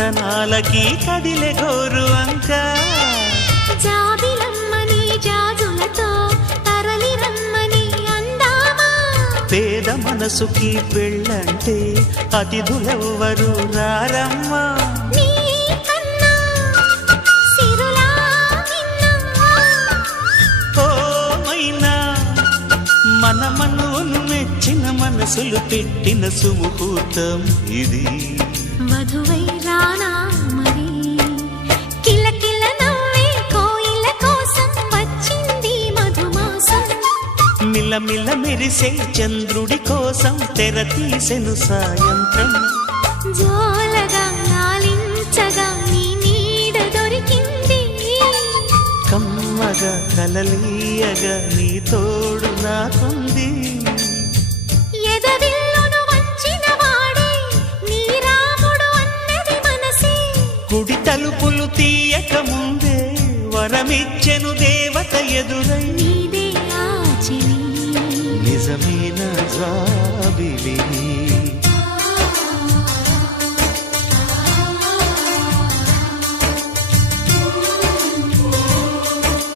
మంతనాలకి కదిలే గోరు అంక జాబిలమ్మని జాజులతో తరలి రమ్మని అందామా పేద మనసుకి పెళ్ళంటే అతిథులెవ్వరు రారమ్మా నీకన్నా సిరులా నిన్నా ఓమైనా మన మనవును మెచ్చిన మనసులు పెట్టిన సుముహూర్తం ఇది వధువై రానా మరి కిలకిల నవ్వే కోయిల కోసం వచ్చింది మధుమాసం మిలమిల మెరిసే చంద్రుడి కోసం తెర తీసెను సాయంత్రం జోలగా లాలించగా నీ నీడ దొరికింది కమ్మగా కలలీయగా నీ తోడు నాకుంది ఎదవిల్లును వంచిన వాడే నీ రాముడు అన్నది మనసే గుడి తలుపులు తీయక ముందే వరమిచ్చెను దేవత ఎదురై నీదే ఆచిని నిజమైన జాబిలి